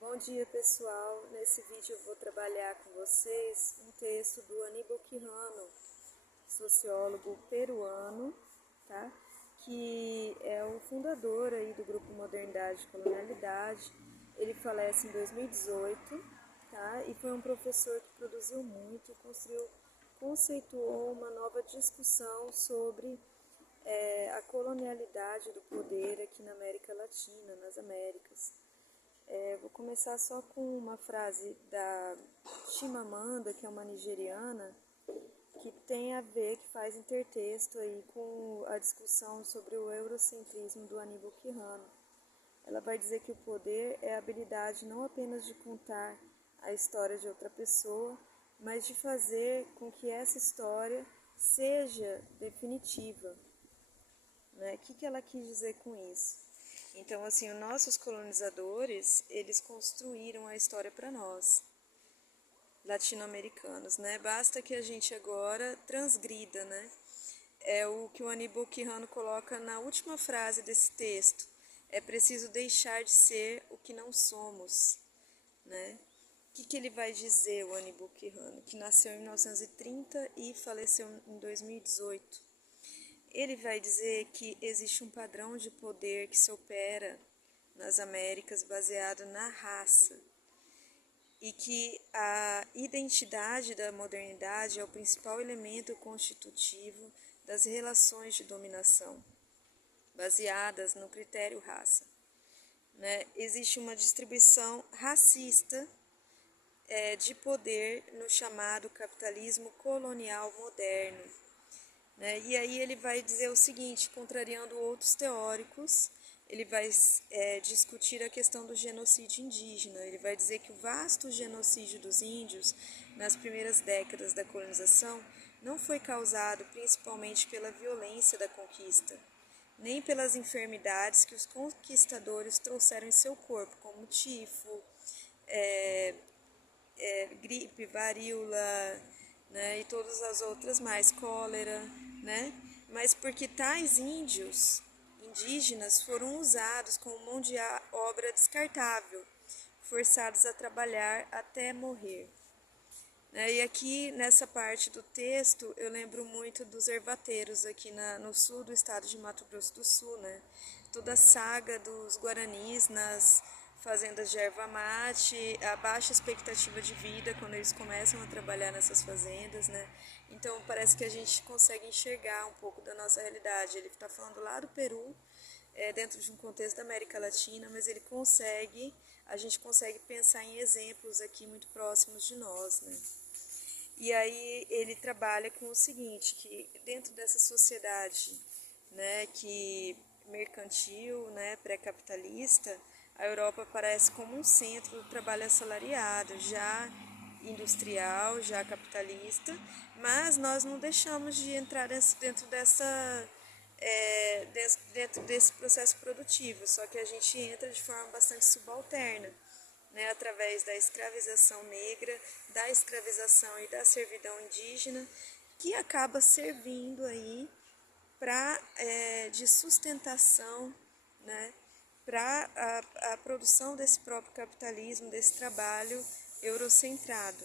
Bom dia, pessoal. Nesse vídeo eu vou trabalhar com vocês um texto do Aníbal Quijano, sociólogo peruano, tá? Que é o fundador aí do grupo Modernidade e Colonialidade. Ele falece em 2018, tá? E foi um professor que produziu muito, conceituou uma nova discussão sobre a colonialidade do poder aqui na América Latina, nas Américas. Vou começar só com uma frase da Chimamanda, que é uma nigeriana, que tem a ver, que faz intertexto aí com a discussão sobre o eurocentrismo do Aníbal Quijano. Ela vai dizer que o poder é a habilidade não apenas de contar a história de outra pessoa, mas de fazer com que essa história seja definitiva. Né? O que ela quis dizer com isso? Então, assim, os nossos colonizadores, eles construíram a história para nós, latino-americanos, né? Basta que a gente agora transgrida, né? É o que o Aníbal Quijano coloca na última frase desse texto. É preciso deixar de ser o que não somos, né? O que ele vai dizer, o Aníbal Quijano, que nasceu em 1930 e faleceu em 2018? Ele vai dizer que existe um padrão de poder que se opera nas Américas baseado na raça e que a identidade da modernidade é o principal elemento constitutivo das relações de dominação, baseadas no critério raça. Né? Existe uma distribuição racista de poder no chamado capitalismo colonial moderno. Né? E aí ele vai dizer o seguinte, contrariando outros teóricos, ele vai discutir a questão do genocídio indígena. Ele vai dizer que o vasto genocídio dos índios nas primeiras décadas da colonização não foi causado principalmente pela violência da conquista, nem pelas enfermidades que os conquistadores trouxeram em seu corpo, como tifo, gripe, varíola, né, e todas as outras mais, cólera, né? Mas porque tais indígenas foram usados como mão de obra descartável, forçados a trabalhar até morrer. E aqui nessa parte do texto eu lembro muito dos ervateiros aqui no sul do estado de Mato Grosso do Sul, né? Toda a saga dos guaranis nas fazendas de erva mate, a baixa expectativa de vida quando eles começam a trabalhar nessas fazendas, né? Então parece que a gente consegue enxergar um pouco da nossa realidade. Ele está falando lá do Peru, dentro de um contexto da América Latina, mas a gente consegue pensar em exemplos aqui muito próximos de nós, né? E aí ele trabalha com o seguinte, que dentro dessa sociedade, né, que mercantil, né, pré-capitalista, a Europa parece como um centro do trabalho assalariado, já industrial, já capitalista, mas nós não deixamos de entrar dentro desse processo produtivo, só que a gente entra de forma bastante subalterna, né, através da escravização negra, da escravização e da servidão indígena, que acaba servindo aí de sustentação, né, para a produção desse próprio capitalismo, desse trabalho eurocentrado.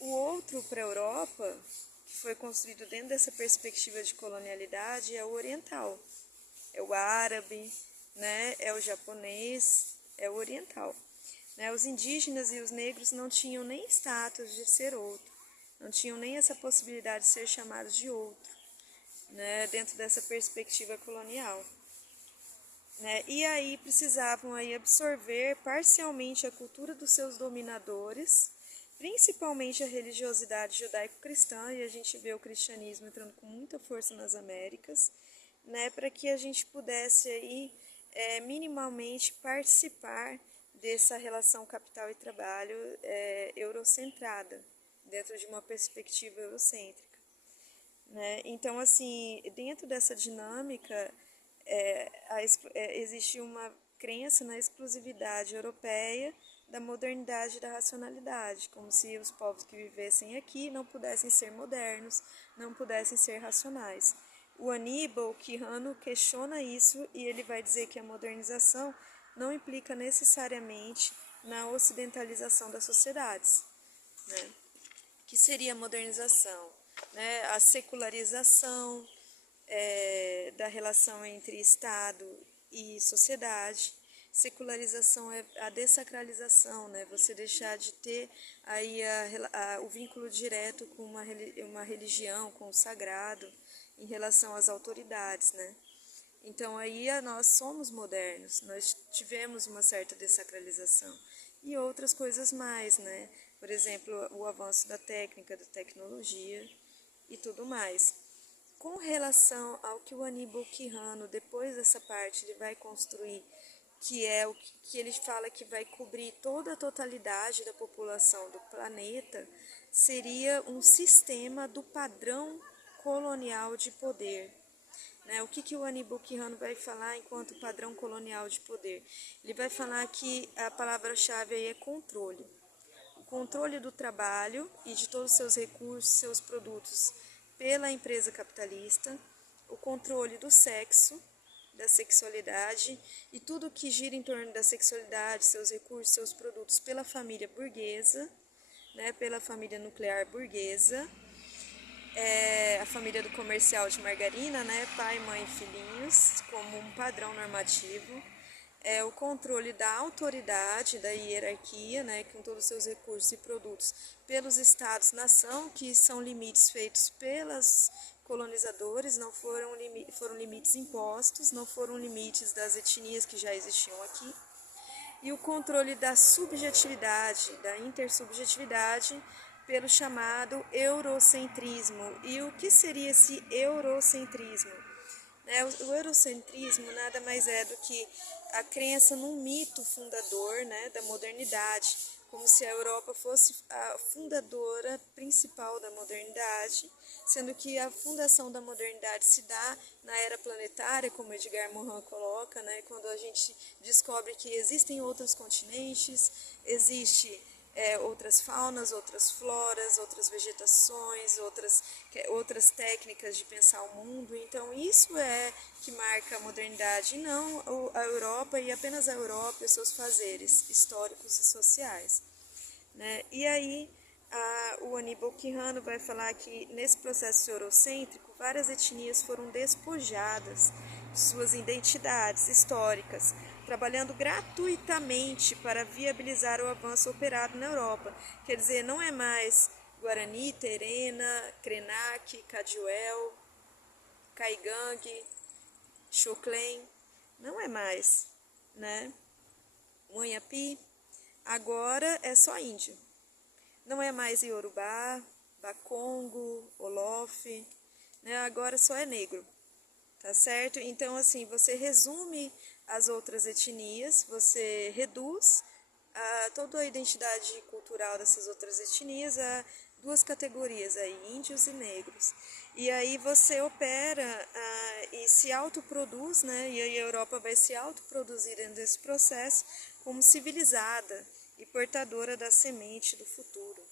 O outro para a Europa, que foi construído dentro dessa perspectiva de colonialidade, é o oriental, é o árabe, né, é o japonês, é o oriental. Né? Os indígenas e os negros não tinham nem status de ser outro, não tinham nem essa possibilidade de ser chamados de outro, né, dentro dessa perspectiva colonial. Né? E aí precisavam aí absorver parcialmente a cultura dos seus dominadores, principalmente a religiosidade judaico-cristã, e a gente vê o cristianismo entrando com muita força nas Américas, né, para que a gente pudesse aí minimamente participar dessa relação capital e trabalho eurocentrada, dentro de uma perspectiva eurocêntrica. Né? Então, assim, dentro dessa dinâmica, existe uma crença na exclusividade europeia da modernidade e da racionalidade, como se os povos que vivessem aqui não pudessem ser modernos, não pudessem ser racionais. O Aníbal Quijano questiona isso e ele vai dizer que a modernização não implica necessariamente na ocidentalização das sociedades, né? Que seria a modernização, né? A secularização da relação entre Estado e sociedade. Secularização é a dessacralização, né? Você deixar de ter aí o vínculo direto com uma religião, com o sagrado, em relação às autoridades, né? Então aí nós somos modernos, nós tivemos uma certa dessacralização e outras coisas mais, né? Por exemplo, o avanço da técnica, da tecnologia e tudo mais. Com relação ao que o Aníbal Quijano, depois dessa parte, ele vai construir, que é o que ele fala que vai cobrir toda a totalidade da população do planeta, seria um sistema do padrão colonial de poder. Né? O que o Aníbal Quijano vai falar enquanto padrão colonial de poder? Ele vai falar que a palavra-chave aí é controle. O controle do trabalho e de todos os seus recursos, seus produtos pela empresa capitalista, o controle do sexo, da sexualidade e tudo que gira em torno da sexualidade, seus recursos, seus produtos pela família burguesa, né, pela família nuclear burguesa, a família do comercial de margarina, né, pai, mãe e filhinhos, como um padrão normativo. O controle da autoridade, da hierarquia, né, com todos os seus recursos e produtos pelos estados-nação, que são limites feitos pelos colonizadores, não foram limites impostos, não foram limites das etnias que já existiam aqui. E o controle da subjetividade, da intersubjetividade, pelo chamado eurocentrismo. E o que seria esse eurocentrismo? O eurocentrismo nada mais é do que a crença num mito fundador, né, da modernidade, como se a Europa fosse a fundadora principal da modernidade, sendo que a fundação da modernidade se dá na era planetária, como Edgar Morin coloca, né, quando a gente descobre que existem outros continentes, existe outras faunas, outras floras, outras vegetações, outras técnicas de pensar o mundo. Então isso é que marca a modernidade, e não a Europa, e apenas a Europa e os seus fazeres históricos e sociais. Né? E aí o Aníbal Quijano vai falar que nesse processo eurocêntrico várias etnias foram despojadas de suas identidades históricas, trabalhando gratuitamente para viabilizar o avanço operado na Europa. Quer dizer, não é mais Guarani, Terena, Krenak, Cadiuel, Caigangue, Xoclen, não é mais, né? Munhapi, agora é só índio. Não é mais Iorubá, Bakongo, Olof, né? Agora só é negro, tá certo? Então, assim, você resume as outras etnias, você reduz toda a identidade cultural dessas outras etnias a duas categorias, aí, índios e negros. E aí você opera e se autoproduz, né? E aí a Europa vai se autoproduzir dentro desse processo como civilizada e portadora da semente do futuro.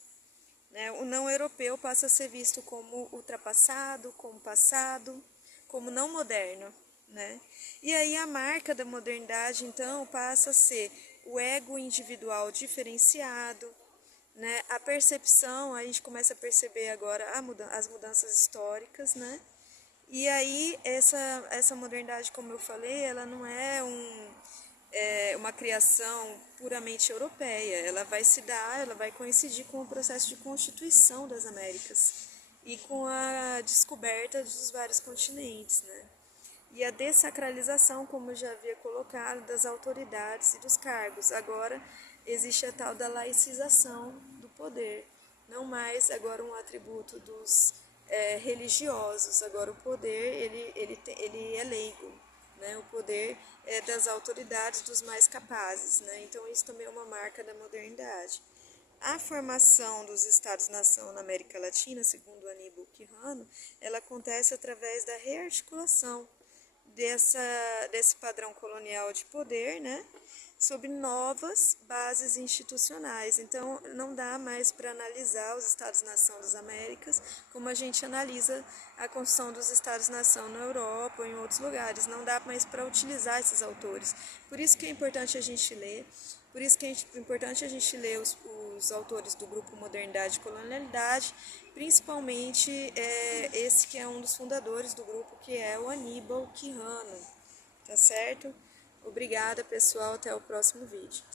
Né? O não europeu passa a ser visto como ultrapassado, como passado, como não moderno. Né? E aí a marca da modernidade, então, passa a ser o ego individual diferenciado, né? A percepção, a gente começa a perceber agora as mudanças históricas, né? E aí essa modernidade, como eu falei, ela não é uma criação puramente europeia, ela vai coincidir com o processo de constituição das Américas e com a descoberta dos vários continentes, né? E a dessacralização, como eu já havia colocado, das autoridades e dos cargos. Agora existe a tal da laicização do poder, não mais agora um atributo dos religiosos, agora o poder ele é leigo, né? O poder é das autoridades, dos mais capazes, né? Então isso também é uma marca da modernidade. A formação dos Estados-nação na América Latina, segundo Aníbal Quijano, ela acontece através da rearticulação desse padrão colonial de poder, né, sob novas bases institucionais. Então, não dá mais para analisar os Estados-nação das Américas como a gente analisa a construção dos Estados-nação na Europa ou em outros lugares. Não dá mais para utilizar esses autores. Por isso que é importante a gente ler, por isso que é importante a gente ler os autores do grupo Modernidade e Colonialidade, principalmente esse que é um dos fundadores do grupo, que é o Aníbal Quijano. Tá certo? Obrigada, pessoal. Até o próximo vídeo.